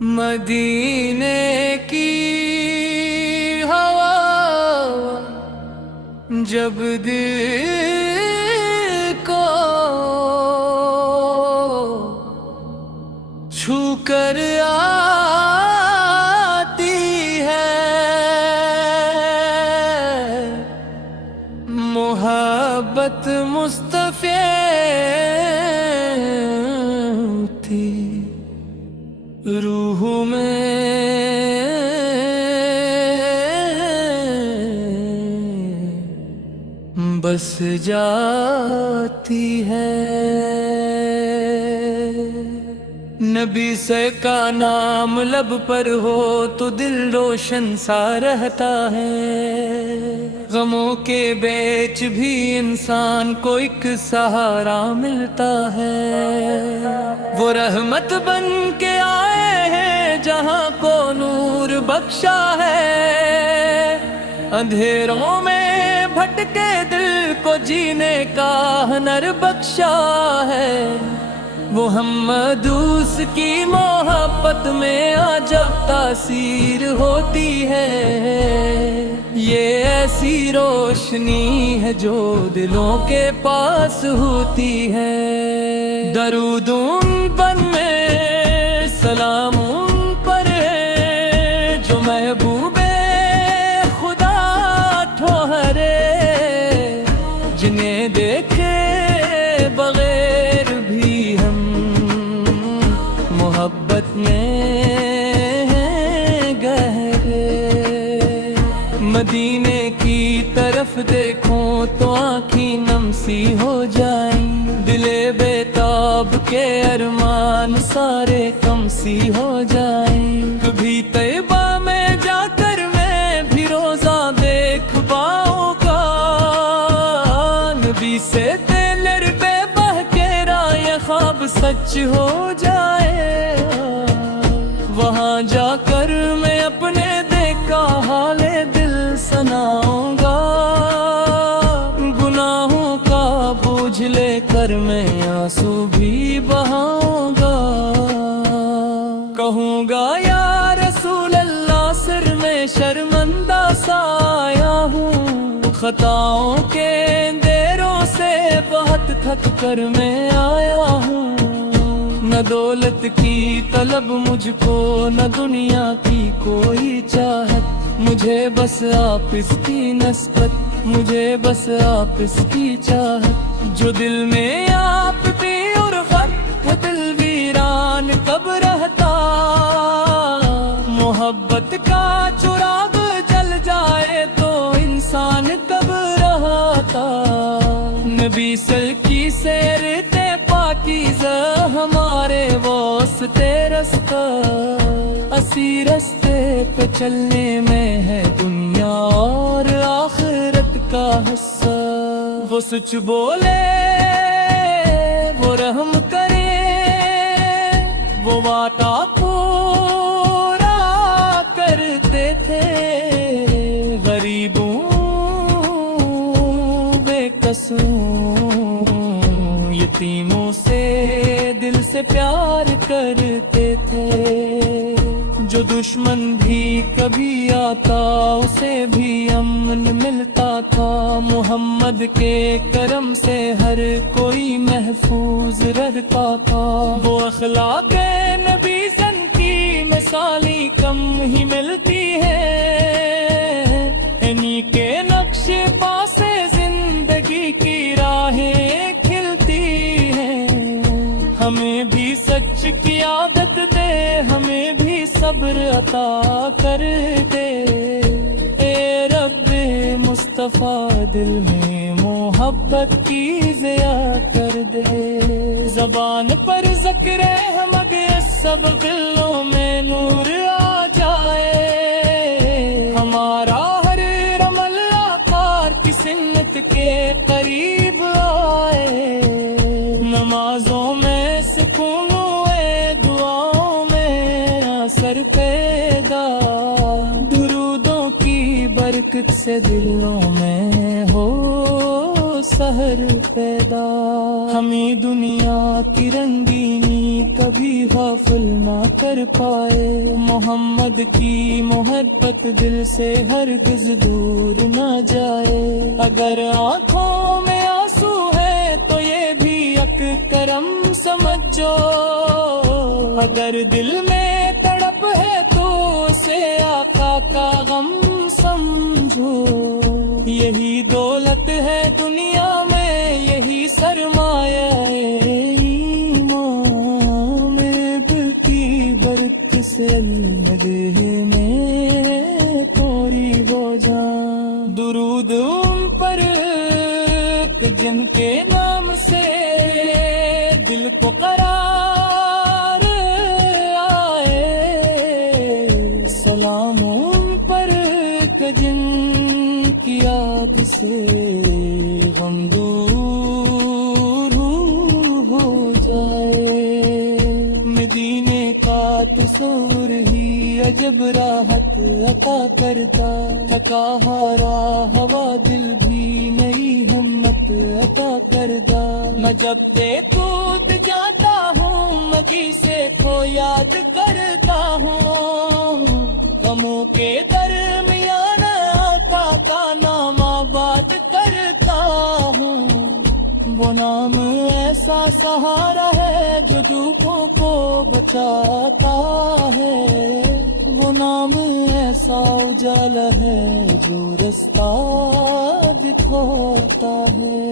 مدینے کی ہوا جب دل کو چھو کر آتی ہے، محبت مصطفی تھی روح میں بس جاتی ہے۔ نبی سے کا نام لب پر ہو تو دل روشن سا رہتا ہے، غموں کے بیچ بھی انسان کو ایک سہارا ملتا ہے۔ وہ رحمت بن کے آئے ہیں جہاں کو نور بخشا ہے، اندھیروں میں بھٹکے دل کو جینے کا ہنر بخشا ہے۔ محمد اس کی محبت میں عجب تاثیر ہوتی ہے، یہ ایسی روشنی ہے جو دلوں کے پاس ہوتی ہے۔ درود ان پر میں سلام ان پر ہے جو محبوب خدا ٹھہرے، جنہیں دیکھے بغیر بھی ہم محبت میں گہرے۔ مدینے کی طرف دیکھو تو آنکھیں نم سی ہو جائیں، دل بیتاب کے ارمان سارے کم سی ہو جائیں۔ کبھی طیبہ میں جا کر میں بھی روزہ دیکھ پاؤں گا، نبی سے تیلر بے بہ کے رائے خواب سچ ہو جائے، وہاں جا کر میں اپنے دیکھا حال دل سناؤں گا، گناہوں کا بوجھ لے کر میں آنسو بھی بہاؤں گا۔ کہوں گا یا رسول اللہ سر میں شرمندہ سا آیا ہوں، خطاؤں کے اندھیروں سے بہت تھک کر میں آیا ہوں، نہ دولت کی طلب مجھ کو نہ دنیا کی کوئی چاہت، مجھے بس آپ اس کی نسبت، مجھے بس آپ اس کی چاہت، جو دل میں آپ بھی اور غم وہ دل ویران کب رہتا، محبت کا چراغ جل جائے تو انسان کب رہتا۔ نبی سل کی سیرتے پاکیزہ ہمارے واسطے رستہ، اسی رستے پہ چلنے میں ہے دنیا اور آخرت کا حصہ۔ وہ سچ بولے وہ رحم کرے، وہ وعدہ پورا کرتے تھے، غریبوں بے قصوں یتیموں سے دل سے پیار کرتے تھے، جو دشمن بھی کبھی آتا اسے بھی امن ملتا تھا، محمد کے کرم سے ہر کوئی محفوظ رہتا تھا۔ وہ اخلاق نبی زن کی مثالی کم ہی ملتی ہے، انہی کے نقش پا سے زندگی کی راہیں کھلتی ہیں، ہمیں بھی سچ کی عادت دے، ہمیں بھی صبر عطا کر دے، اے رب مصطفیٰ دل میں محبت کی ضیا کر دے۔ زبان پر ذکر احمد سب دلوں میں نور آ جائے، ہمارا ہر عمل آقا کی سنت کے قریب آئے، نمازوں میں سکون ہوئے، دعاؤں میں اثر پیدا، درودوں کی برکت سے دلوں میں ہو سحر پیدا، ہمیں دنیا کی رنگینی کبھی غافل نہ کر پائے، محمد کی محبت دل سے ہرگز دور نہ جائے، اگر آنکھوں میں آنسو ہے تو یہ بھی ایک کرم سمجھو، اگر دل میں تڑپ ہے تو اسے آقا کا غم سمجھو، یہی دولت ہے دنیا میں، یہی سرمایہ ہے ایمان، میرے دل کی برت سے دینے توری ہو جان، درود ان پر کہ جن کے نام سے دل کو قرار آئے، سلام ان پر کہ جن کی یاد سے غم دور ہو جائے، مدینے کا تصور ہی عجب راحت عطا کرتا، تھکا ہارا ہوا دل بھی نئی ہمت عطا کرتا، میں جب سے کود جاتا ہوں مگی سے کو یاد کرتا ہوں، غموں کے درمیان آقا کا نام آباد کرتا ہوں، وہ نام ایسا سہارا ہے جو دھوپوں کو بچاتا ہے، وہ نام ایسا اجالا ہے جو رستہ دکھاتا ہے،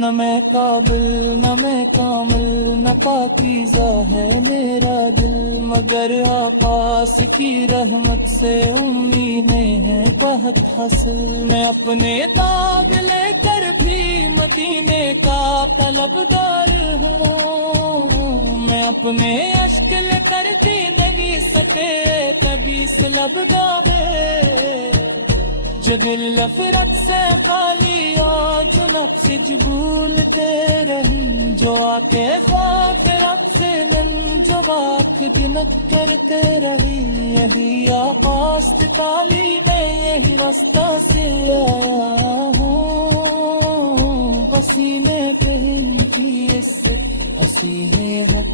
نہ میں قابل نہ میں کامل نہ پاکیزہ ہے میرا دل، مگر آپاس کی رحمت سے امیدیں ہیں بہت حاصل، میں اپنے داغ لے کر بھی مدینے کا طلبگار ہوں، میں اپنے اشک لے کر بھی نہیں سکے کبھی سے لبگار، جو دل نفرت سے خالی اور جو نفس جبولتے رہی، جو آتے خاک رب سے نن جو واقع دمک کرتے رہی، یہی آقاست تالی میں یہی رستہ سے آیا ہوں، وسیلے پہنتی اس حسینے حق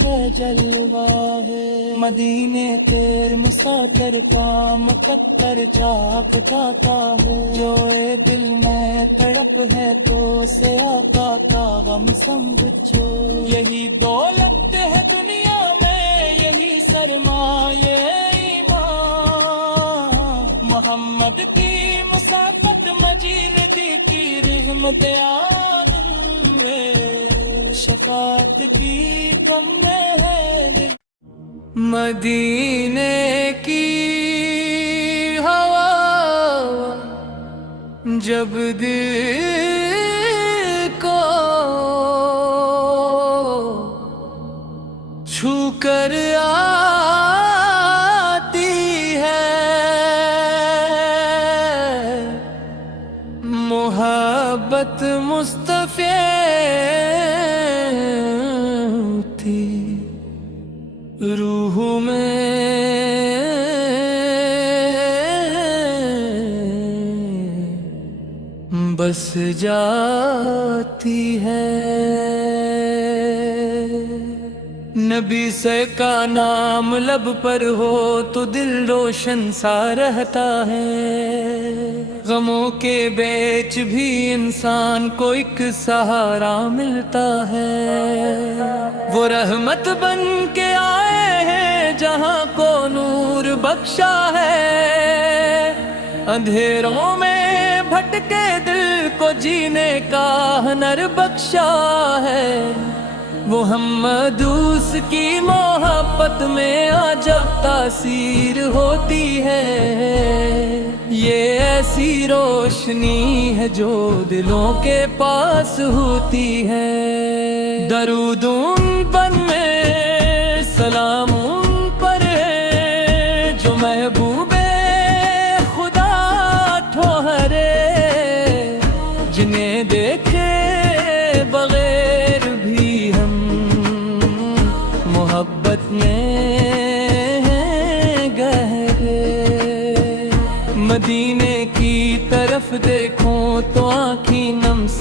کا جلوہ ہے، مدینے پیر مسافر کا مقدر چاک جاتا ہے، جو اے دل میں تڑپ ہے تو سے آقا کا غم سمجھو، یہی دولت ہے دنیا میں، یہی سرمایہ ایمان، محمد کی مسافت مجید کی رحمت عالم ہے، شفاعت کی کم ہے، مدینے کی ہوا جب دل کو چھو کر آتی ہے، محبت مصطفی تھی روح میں بس جاتی ہے، نبی سے کا نام لب پر ہو تو دل روشن سا رہتا ہے، غموں کے بیچ بھی انسان کو ایک سہارا ملتا ہے، وہ رحمت بن کے آئے ہیں جہاں کو نور بخشا ہے، اندھیروں میں بھٹکے دل کو جینے کا ہنر بخشا ہے، محمد اس کی محبت میں عجب تاثیر ہوتی ہے، یہ ایسی روشنی ہے جو دلوں کے پاس ہوتی ہے، درود ان پر میں سلام ان پر ہے، جو محبوب خدا ٹھوہرے، جنہیں دیکھے بغیر بھی ہم محبت میں گہرے، مدینے کی طرف دیکھوں تو آنکھیں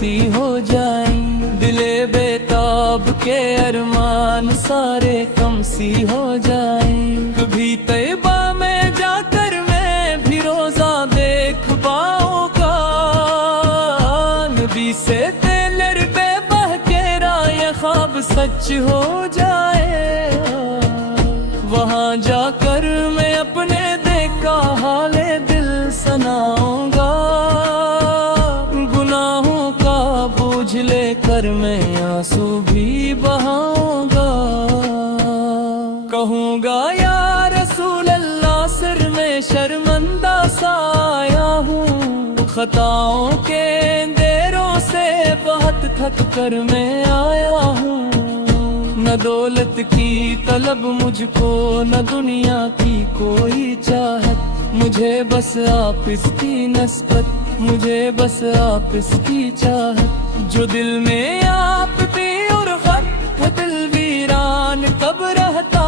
سی ہو جائیں، دلے بیتاب کے ارمان سارے کم سی ہو جائیں۔ کبھی طیبہ میں جا کر میں بھی روزہ دیکھ پاؤں گا، نبی سے تیلر بے بہ کے رائے خواب سچ ہو جائے، وہاں جا کر میں اپنے دیکھا حال دل سناؤں گا، گناہوں کا بوجھ لے کر میں آنسو بھی بہاؤں گا۔ کہوں گا یا رسول اللہ سر میں شرمندہ سا آیا ہوں، خطاؤں کے اندھیروں سے بہت تھک کر میں آیا ہوں، نہ دولت کی طلب مجھ کو نہ دنیا کی کوئی چاہت، مجھے بس آپ اس کی نسبت، مجھے بس آپ اس کی چاہت، جو دل میں آپ تھی اور خط دل ویران کب رہتا،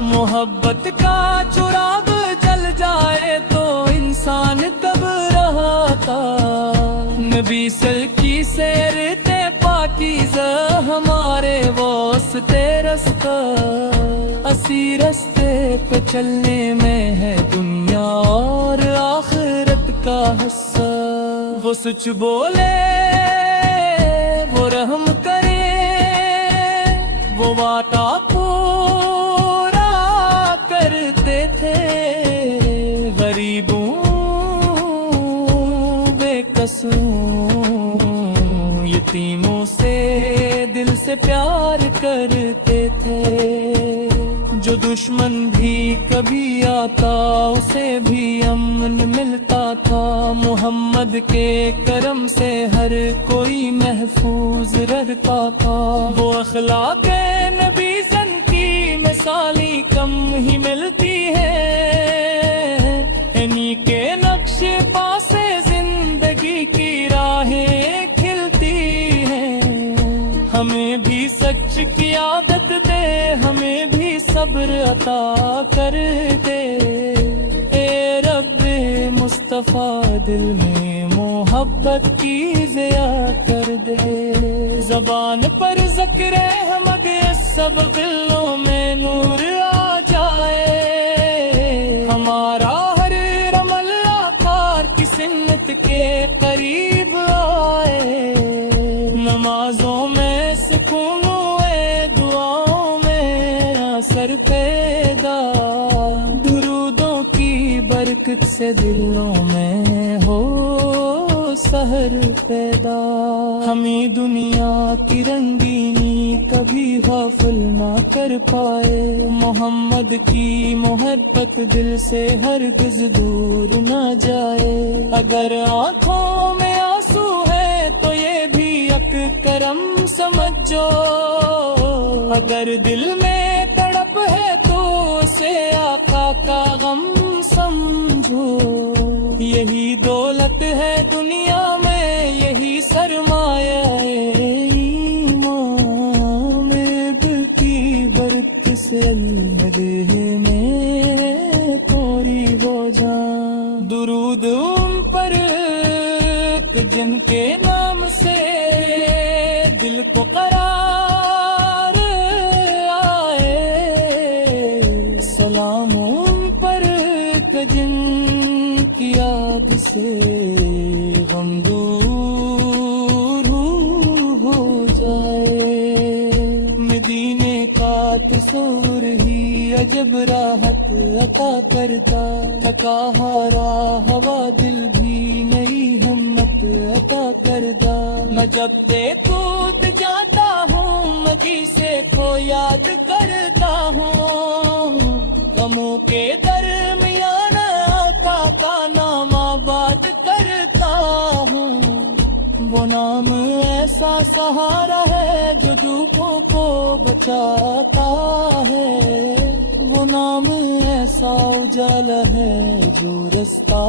محبت کا چراغ جل جائے تو انسان کب رہتا، نبی سل کی سیرتے پاکیزہ ہمارے واسطے رستہ، اسی رستے پہ چلنے میں ہے دنیا اور آخرت کا حصہ، وہ سچ بولے وہ رحم کرے، وہ وعدہ پورا کرتے تھے، غریبوں بے قصوں یتیموں سے دل سے پیار کرتے تھے، جو دشمن بھی کبھی آتا اسے بھی امن ملتا تھا، محمد کے کرم سے ہر کوئی محفوظ رہتا تھا، وہ اخلاق نبی زن کی مثالی کم ہی ملتی ہے، انہی کے نقش پا سے زندگی کی راہیں کھلتی ہیں، ہمیں بھی سچ کی عادت دے، ہمیں بھی صبر عطا کر دے، اے رب مصطفیٰ دل میں محبت کی ضیا کر دے، زبان پر ذکر احمد سب دلوں میں نور آ جائے، ہمارا ہر رمل آقار کی سنت کے قریب آئے، نمازوں میں سکون ہوئے دعاؤں میں اثر پیدا، درودوں کی برکت سے دلوں میں ہو سحر پیدا، ہمیں دنیا کی رنگینی کبھی غافل نہ کر پائے، محمد کی محبت دل سے ہرگز دور نہ جائے، اگر آنکھوں میں آنسو ہے تو یہ بھی یک کرم سمجھو، اگر دل میں تڑپ ہے تو اسے آقا کا غم سمجھو، یہی دولت ہے دنیا میں یہی سرمایہ ایمان، میرے دل کی برت سے دینے توری ہو جان، درود ان پر جن کے نام سے دل کو قرار آئے، سلام ان پر جن کی یاد سے غم دور ہو جائے، مدینے کا تصور ہی عجب راحت عطا کرتا، تھکا ہارا ہوا دل بھی نئی ہمت عطا کرتا، میں جب سے کود جاتا ہوں مجھی سے کو یاد کرتا ہوں، غموں کے درمیان آقا کا نام آباد کرتا ہوں، وہ نام ایسا سہارا ہے جو دھوپوں کو بچاتا ہے، وہ نام ایسا اجالا ہے جو رستہ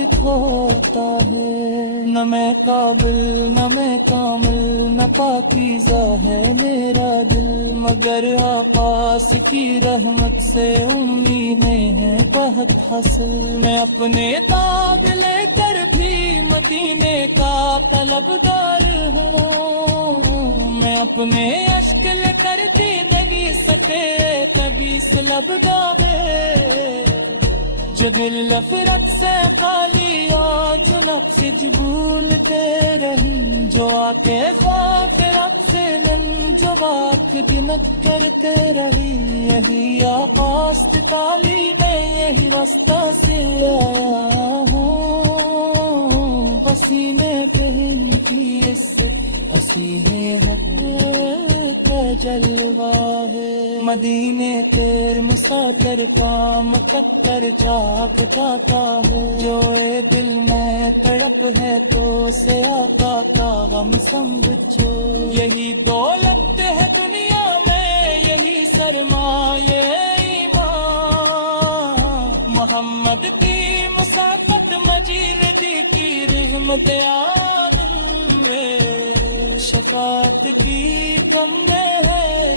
دکھاتا ہے، نہ میں قابل نہ میں کامل، نہ پاکیزہ ہے میرا دل، مگر آپاس کی رحمت سے امیدیں ہیں بہت حاصل۔ میں اپنے داغ لے کر بھی مدینے کا طلبگار ہوں، میں اپنے اشک لے کر بھی نہیں سکے کبھی سے لبگاہ جو دل نفرت سے خالی اور جو نفس بھولتے رہی، جو آ کے خواہ رب سے دن جو بات دمک کرتے رہی، یہی آغاز کالی میں یہی وسطہ سے آیا ہوں، پسینے پہن کی اس حسینے حق کا جلوہ ہے، مدینے تیر مسافر کا مقدر چاک چاہتا ہے، جو اے دل میں تڑپ ہے تو سے آقا کا غم سمجھو، یہی دولت ہے دنیا میں یہی سرمایہ ایمان، محمد کی مساقت مجید کی رحمت عالم میں، شفاعت کی کم ہے